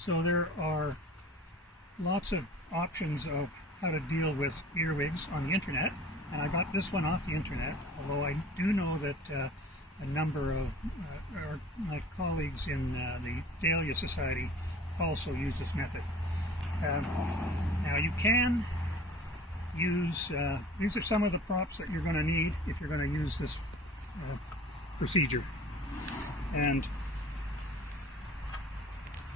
So there are lots of options of how to deal with earwigs on the internet, and I got this one off the internet, although I do know that a number of my colleagues in the Dahlia Society also use this method. Now you can use, these are some of the props that you're going to need if you're going to use this procedure. And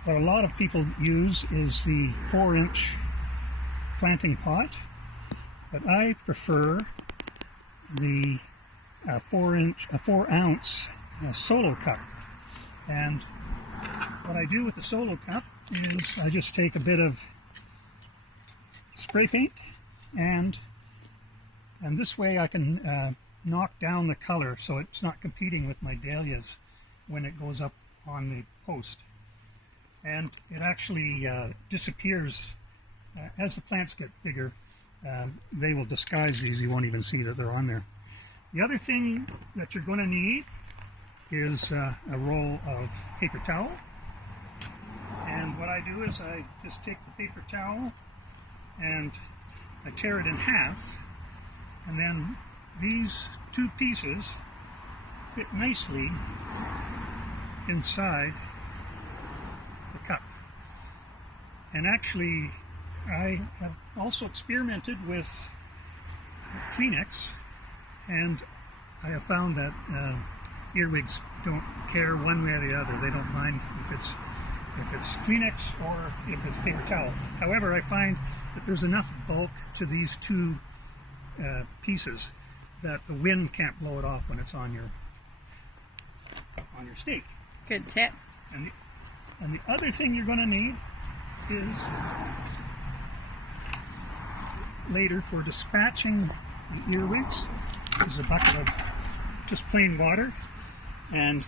what a lot of people use is the 4-inch planting pot, but I prefer the 4-ounce solo cup. And what I do with the solo cup is I just take a bit of spray paint, and this way I can knock down the color so it's not competing with my dahlias when it goes up on the post. And it actually disappears as the plants get bigger. They will disguise these. You won't even see that they're on there. The other thing that you're going to need is a roll of paper towel. And what I do is I just take the paper towel and I tear it in half, and then these two pieces fit nicely inside the cup. And actually, I have also experimented with Kleenex, and I have found that earwigs don't care one way or the other. They don't mind if it's Kleenex or if it's paper towel. However, I find that there's enough bulk to these two pieces that the wind can't blow it off when it's on your stake. Good tip. And the other thing you're going to need is later for dispatching the earwigs is a bucket of just plain water, and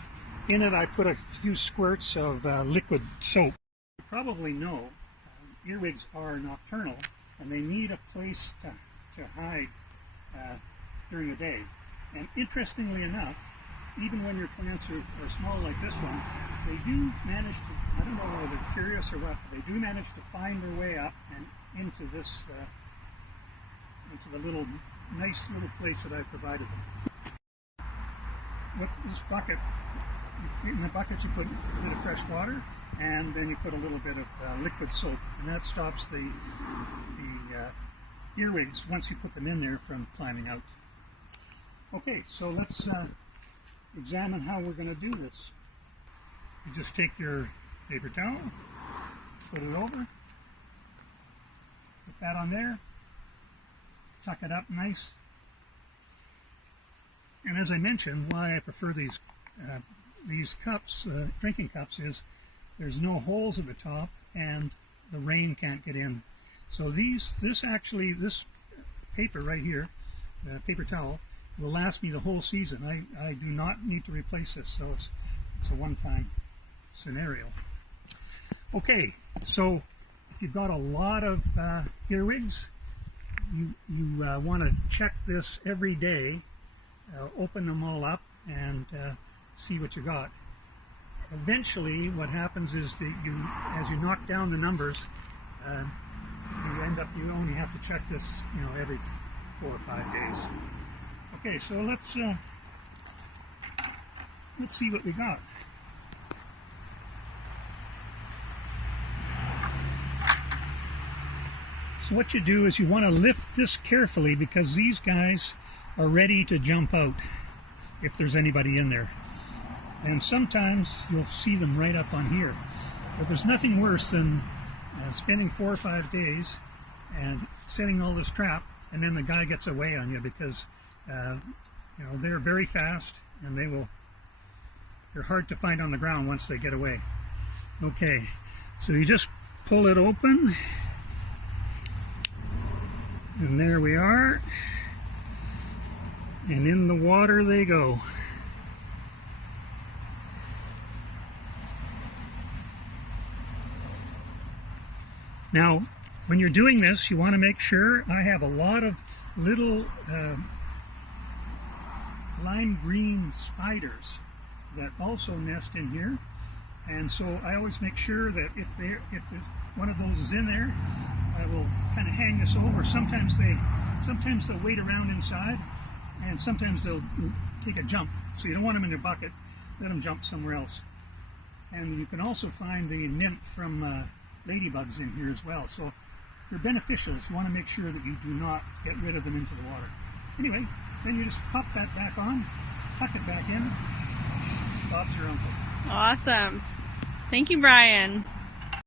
in it I put a few squirts of liquid soap. You probably know earwigs are nocturnal and they need a place to hide during the day. And interestingly enough, even when your plants are small like this one, they do manage to, I don't know whether they're curious or what, but they do manage to find their way up and into this, into the nice little place that I provided them. With this bucket, in the bucket you put a bit of fresh water, and then you put a little bit of liquid soap, and that stops the earwigs, once you put them in there, from climbing out. Okay, so let's examine how we're going to do this. You just take your paper towel, put it over, put that on there, tuck it up nice. And as I mentioned, why I prefer these cups, drinking cups, is there's no holes at the top and the rain can't get in. So this paper right here, paper towel, will last me the whole season. I do not need to replace this, so it's a one-time scenario. Okay, so if you've got a lot of earwigs, you want to check this every day, open them all up and see what you got. Eventually what happens is that as you knock down the numbers, you only have to check this, every 4 or 5 days. Okay, so let's see what we got. So what you do is you want to lift this carefully, because these guys are ready to jump out if there's anybody in there. And sometimes you'll see them right up on here. But there's nothing worse than spending 4 or 5 days and setting all this trap, and then the guy gets away on you, because they're very fast and they're hard to find on the ground once they get away. Okay, so you just pull it open, and there we are, and in the water they go. Now, when you're doing this, you want to make sure, I have a lot of little lime green spiders that also nest in here, And so I always make sure that if one of those is in there, I will kind of hang this over. Sometimes they'll wait around inside, and sometimes they'll take a jump. So you don't want them in your bucket. Let them jump somewhere else. And you can also find the nymph from ladybugs in here as well. So they're beneficials. You want to make sure that you do not get rid of them into the water. Anyway, then you just pop that back on, tuck it back in. Bob's your uncle. Awesome. Thank you, Brian.